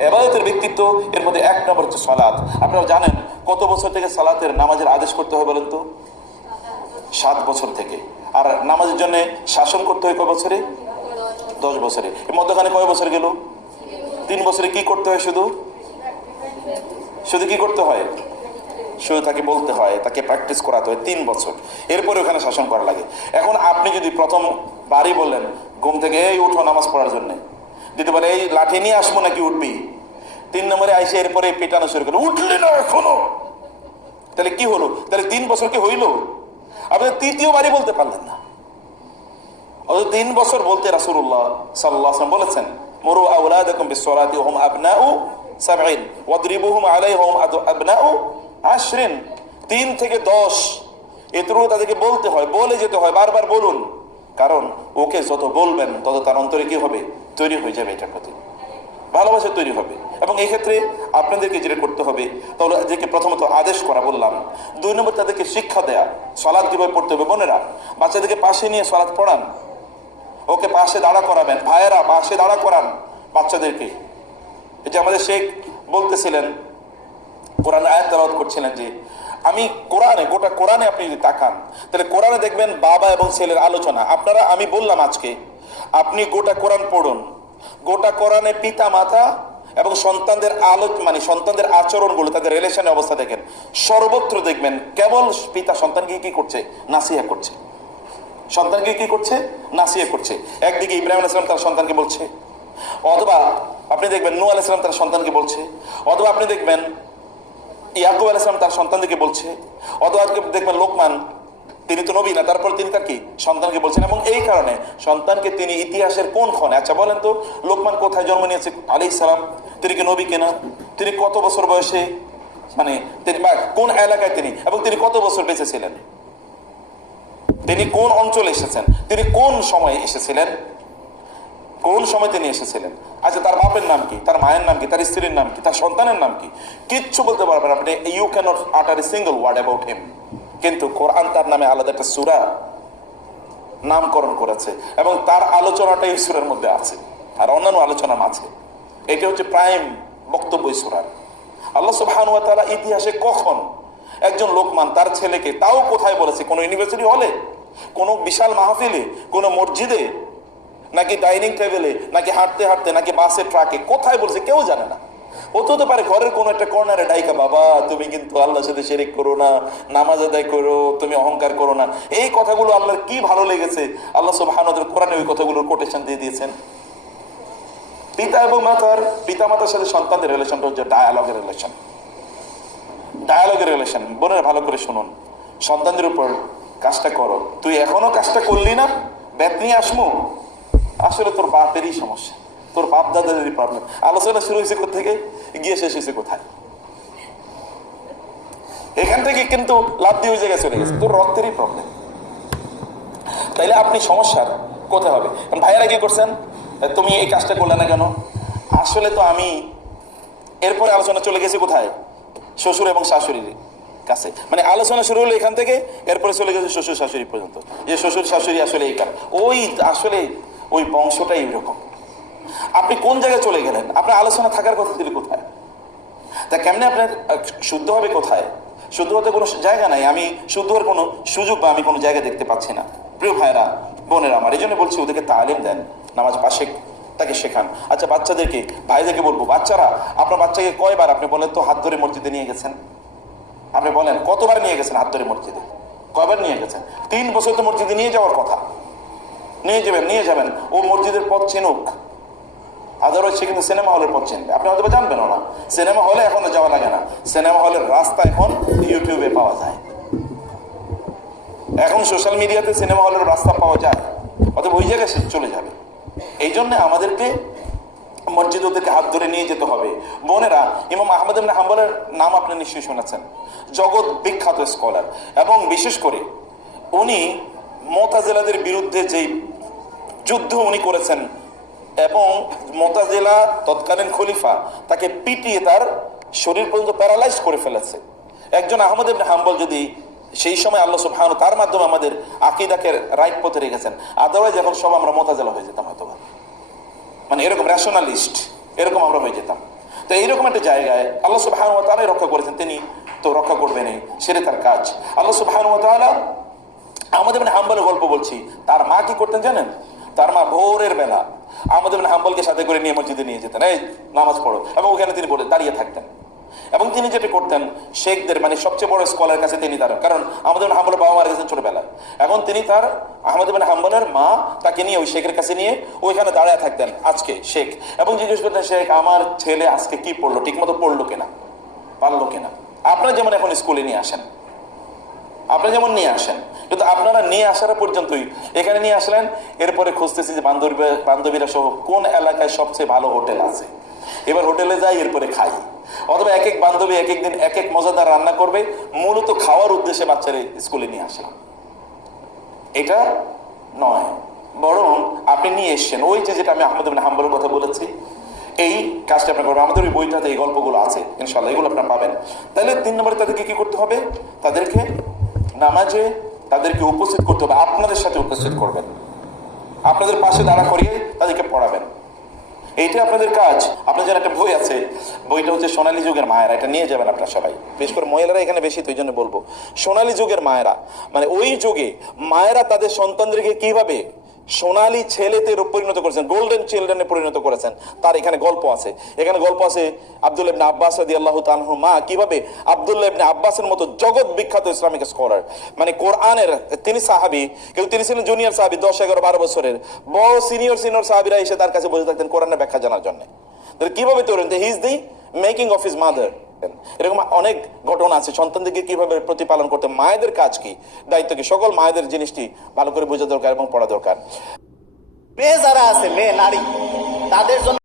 এবাদতের ব্যক্তিত্ব, এর মধ্যে এক নম্বর হচ্ছে সালাত। আপনারা জানেন কত বছর থেকে সালাতের নামাজের আদেশ করতে হয় বলেন তো? সাত বছর থেকে। আর নামাজের জন্য শাসন করতে হয় কয় বছরে? দশ বছরে। এর মধ্যখানে কয় বছর গেল? তিন বছরে কি করতে হয় শুধু? শুধু কি করতে হয়? শুধু তাকে বলতে হয়, তাকে প্র্যাকটিস করাতে হয় তিন বছর। এরপরে ওখানে শাসন করা লাগে। এখন আপনি যদি প্রথম বাড়ি বললেন, ঘুম থেকে, এই, উঠো নামাজ পড়ার জন্য। দিতে পারে, এই লাঠি নিয়ে আসব নাকি উঠবি? তিন নম্বরে আইসে এরপরে পেটানো শুরু করে উঠলি না এখনও? তাহলে কি হলো? তাহলে তিন বছর কি হইল? আপনি তৃতীয় বাড়ি বলতে পারলেন না। অথচ তিন বছর বলতে আলাইহি ওয়াসাল্লাম বলেছেন, মুরু বিসসালাতি ওয়া হুম আবনাউ সাবঈন, ওয়াদরিবুহুম আলাইহা ওয়া হুম আবনাউ আশরিন। তিন থেকে দশ, এতটুকু তাদেরকে বলতে হয়, বলে যেতে হয়, বারবার বলুন। কারণ ওকে যত বলবেন, তত তার অন্তরে কি হবে? তৈরি হয়ে যাবে এটার প্রতি। ভালোবাসা তৈরি হবে। এবং এই ক্ষেত্রে আপনাদেরকে যেটা করতে হবে তাহলে এদেরকে প্রথমত আদেশ করা বললাম। দুই নম্বর তাদেরকে শিক্ষা দেয়া। সলাদ কীভাবে পড়তে হবে? বোনেরা, বাচ্চাদেরকে পাশে নিয়ে সলাদ পড়ান। ওকে পাশে দাঁড়া করাবেন। ভাইয়েরা, পাশে দাঁড়া করান বাচ্চাদেরকে। এই যে আমাদের শেখ বলতেছিলেন, কোরআন আয়াত করছিলেন যে আমি কোরআনে, গোটা কোরআনে আপনি যদি তাকান, তাহলে কোরআনে দেখবেন বাবা এবং ছেলের আলোচনা। আপনারা, আমি বললাম আজকে, আপনি গোটা কোরআন পড়ুন। গোটা কোরআনে পিতা, মাতা এবং সন্তানদের আলো মানে সন্তানদের আচরণগুলো, তাদের রিলেশনের অবস্থা দেখেন। সর্বত্র দেখবেন, কেবল পিতা সন্তানকে কি করছে? নাসিহা করছে। সন্তানকে কি করছে? নাসিয়া করছে। একদিকে ইব্রাহিম আলাইসালাম তার সন্তানকে বলছে, অথবা আপনি দেখবেন নু আলাইসালাম তার সন্তানকে বলছে, অথবা আপনি দেখবেন ইয়াকুব আলাইসালাম তার সন্তানকে বলছে, অথবা দেখবেন লোকমান, তিনি তো নবী না, তারপর তিনি তার কি? সন্তানকে বলছেন। এবং এই কারণে সন্তানকে তিনি ইতিহাসের কোন ক্ষণে আচ্ছা বলেন তো, লোকমান কোথায় জন্ম নিয়েছে? আলি সালাম। তিনি কি নবী কেনা? তিনি কত বছর বয়সে? মানে তিনি কোন এলাকায় তিনি? এবং তিনি কত বছর বেঁচে ছিলেন? তিনি কোন অঞ্চলে এসেছেন? তিনি কোন সময়ে এসেছিলেন? কোন সময় তিনি এসেছিলেন? আচ্ছা তার বাপের নাম কি? তার মায়ের নাম কি? তার স্ত্রীর নাম কি? তার সন্তানের নাম কি? কিচ্ছু বলতে পারবেন আপনি you cannot utter a single word about him কিন্তু কোরআন তার নামে আলাদা একটা সুরা নামকরণ করেছে, এবং তার আলোচনাটা এই সুরের মধ্যে আছে, আর অন্যান্য আলোচনা আছে। এটা হচ্ছে প্রাইম বক্তব্য সুরার। আল্লাহ সুবহানুয়া তাআলা ইতিহাসে কখন একজন লোকমান তার ছেলেকে তাও কোথায় বলেছে? কোনো ইউনিভার্সিটি হলে কোনো বিশাল মাহফিলে? কোনো মসজিদে? নাকি ডাইনিং টেবিলে নাকি হাঁটতে হাঁটতে, নাকি বাসে ট্রাকে কোথায় বলছে কেউ জানে না। হতে হতে পারে ঘরের কোনো একটা কর্নারে ডাইকা, বাবা, তুমি কিন্তু আল্লাহর সাথে শেরিক করো না, নামাজ আদায় করো, তুমি অহংকার করো না। এই কথাগুলো আল্লাহর কি ভালো লেগেছে, আল্লাহ সুবহানাহু কোরআনে ওই কথাগুলোর কোটেশন দিয়ে দিয়েছেন। পিতা এবং মাতার পিতা মাতার সাথে সন্তানদের রিলেশনটা হচ্ছে ডায়ালগের রিলেশন ডায়ালগের রিলেশন বোনের ভালো করে শুনুন। সন্তানদের উপর কাজটা করো। তুই এখনও কাজটা করলি না? ব্যাত নিয়ে আসমু? আসলে তোর বাপেরই সমস্যা। তোর বাপ দাদাদেরই প্রবলেম আলোচনা শুরু হয়েছে থেকে গিয়ে শেষ হয়েছে কোথায়? এখান থেকে কিন্তু লাভ দিয়ে ওই জায়গায় চলে গেছে। তোর রক্তেরই প্রবলেম তাইলে আপনি সমস্যার কোথায় হবে? ভাইয়েরা কি করছেন? তুমি এই কাজটা করলে না কেন? আসলে তো আমি এরপরে আলোচনা চলে গেছি কোথায়? শ্বশুর এবং শাশুড়ির কাছে। মানে আলোচনা শুরু হলো এখান থেকে, এরপরে চলে গেছে শ্বশুর শাশুড়ি পর্যন্ত। যে শ্বশুর শাশুড়ি আসলে এই কাজ। ওই আসলে ওই বংশটাই এরকম আপনি কোন জায়গায় চলে গেলেন? আপনার আলোচনা থাকার কথা ছিল কোথায়? তা কেমনে আপনার শুদ্ধ হবে কোথায়? শুদ্ধ হতে কোনো জায়গা নাই। আমি শুদ্ধ হওয়ার কোনো সুযোগ বা আমি কোনো জায়গা দেখতে পাচ্ছি না। প্রিয় ভাইরা বোনেরা আমার এই জন্য বলছি, ওদেরকে তালিম দেন, নামাজ পাশে তাকে শেখান। আচ্ছা বাচ্চাদেরকে, ভাইদেরকে বলব, বাচ্চারা, আপনার বাচ্চাকে কয়বার আপনি বলেন তো হাত ধরে মসজিদে নিয়ে গেছেন? আপনি বলেন, কতবার নিয়ে গেছেন হাত ধরে মসজিদে? কয়বার নিয়ে গেছেন? তিন বছর তো মসজিদে নিয়ে যাওয়ার কথা। নিয়ে যাবেন নিয়ে যাবেন। ও মসজিদের পথ চিনুক। আদারওয়াইজ সে কিন্তু সিনেমা হলের পথ চিনবে। আপনি হয়তো বা জানবেন না। সিনেমা হলে এখন যাওয়া লাগে না। সিনেমা হলের রাস্তা এখন ইউটিউবে পাওয়া যায়। এখন সোশ্যাল মিডিয়াতে সিনেমা হলের রাস্তা পাওয়া যায়। অতএব ওই জায়গায় সে চলে যাবে। এই জন্য আমাদেরকে মসজিদ ওদেরকে হাত ধরে নিয়ে যেতে হবে। বোনেরা, ইমাম আহমদ ইবনে হাম্বলের নাম আপনি নিশ্চয়ই শুনেছেন। জগৎ বিখ্যাত স্কলার এবং বিশেষ করে উনি মোতাজেলাদের বিরুদ্ধে যেই যুদ্ধ উনি করেছেন। এবং মোতাজেলা তৎকালীন খলিফা তাকে পিটিয়ে তার শরীর পর্যন্ত প্যারালাইজ করে ফেলেছে। একজন আহমদ হাম্বল যদি সেই সময় আল্লাহ সুবহানাহু তার মাধ্যমে আমাদের আকিদাকে রাইট পথে রেখেছেন, আদারওয়াইজ এখন সব আমরা মোতাজেলা হয়ে যেতাম হয়তো মানে এরকম রেশনালিস্ট এরকম আমরা হয়ে যেতাম। তো এইরকম একটা জায়গায় আল্লাহ সুবাহ তারাই রক্ষা করেছেন, তিনি তো রক্ষা করবেনই সেটা তার কাজ। আল্লাহ সুবাহ তাআলা আমাদের মানে হাম্বলের গল্প বলছি, তার মা কি করতেন জানেন? তার মা ভোরের বেলা আমাদের মানে হাম্বলকে সাথে করে নিয়ে মসজিদে নিয়ে যেতেন। এই নামাজ পড়ো। এবং ওখানে তিনি বলে দাঁড়িয়ে থাকতেন। এবং তিনি যেটা করতেন, শেখদের মানে সবচেয়ে বড় স্কলার কাছে তিনি তার কারণ আমাদের হাম্বলের বাবা মারা গেছেন ছোটবেলায়। এখন তিনি তার আমাদের মানে হাম্বলের মা তাকে নিয়ে ওই শেখের কাছে নিয়ে ওইখানে দাঁড়ায় থাকতেন আজকে শেখ। এবং জিজ্ঞেস করতেন, শেখ, আমার ছেলে আজকে কি পড়ল? ঠিক মতো পড়ল কিনা? পারল কিনা? আপনারা যেমন এখন স্কুলে নিয়ে আসেন আপনারা যেমন নিয়ে আসেন, কিন্তু আপনারা নিয়ে আসার পর্যন্তই। এখানে নিয়ে আসলেন, এরপরে খুঁজতেছি যে বান্ধবী বান্ধবীরা সহ কোন এলাকায় সবচেয়ে ভালো হোটেল আছে। এবার হোটেলে যাই, এরপরে খাই। অথবা এক এক বান্ধবী এক এক দিন এক এক মজাদার রান্না করবে, মূলত খাওয়ার উদ্দেশ্যে বাচ্চারা স্কুলে নিয়ে আসলাম। এটা নয়, বরং আপনি নিয়ে এসছেন। ওই যে যেটা আমি আহমদ হাম্বলের কথা বলেছি, এই কাজটা আপনার করবেন। আমাদের ওই বইটাতে এই গল্পগুলো আছে ইনশাল্লাহ এগুলো আপনারা পাবেন। তাহলে তিন নম্বরে তাদেরকে কি করতে হবে? তাদেরকে নামাজে তাদেরকে উপস্থিত করতে হবে, আপনাদের সাথে উপস্থিত করবেন। আপনাদের পাশে দাঁড়া করিয়ে তাদেরকে পড়াবেন। এইটা আপনাদের কাজ। আপনার যেন একটা বই আছে, বইটা হচ্ছে সোনালী যুগের মায়েরা, এটা নিয়ে যাবেন আপনার সবাই। বিশেষ করে মহিলারা এখানে বেশি, তো এই জন্য বলব। সোনালী যুগের মায়েরা মানে ওই যুগে মায়েরা তাদের সন্তানদেরকে কীভাবে সোনালী ছেলেতে পরিণত করেছেন গোল্ডেন চিলড্রেনে পরিণত করেছেন। তার এখানে গল্প আছে। এখানে গল্প আছে আব্দুল ইবনে আব্বাস রাদি আল্লাহ তানহু মা কীভাবে আব্দুল্লাহ ইবনে আব্বাসের মতো জগৎ বিখ্যাত ইসলামিক স্কলার মানে কোরআনের তিনি সাহাবি, কিন্তু তিনি ছিলেন জুনিয়র সাহাবি, দশ, এগারো, বারো বছরের। বড় সিনিয়র সিনিয়র সাহাবিরা এসে তার কাছে বসে থাকতেন কোরআনের ব্যাখ্যা জানার জন্য। কীভাবে তৈরি he is the making of his mother এরকম অনেক ঘটনা আছে সন্তানদেরকে কীভাবে প্রতিপালন করতে মায়েদের কাজ কি, দায়িত্ব কি, সকল মায়েদের জিনিসটি ভালো করে বোঝা দরকার এবং পড়া দরকার। মেয়ে যারা আছে, মেয়ে, নারী, তাদের জন্য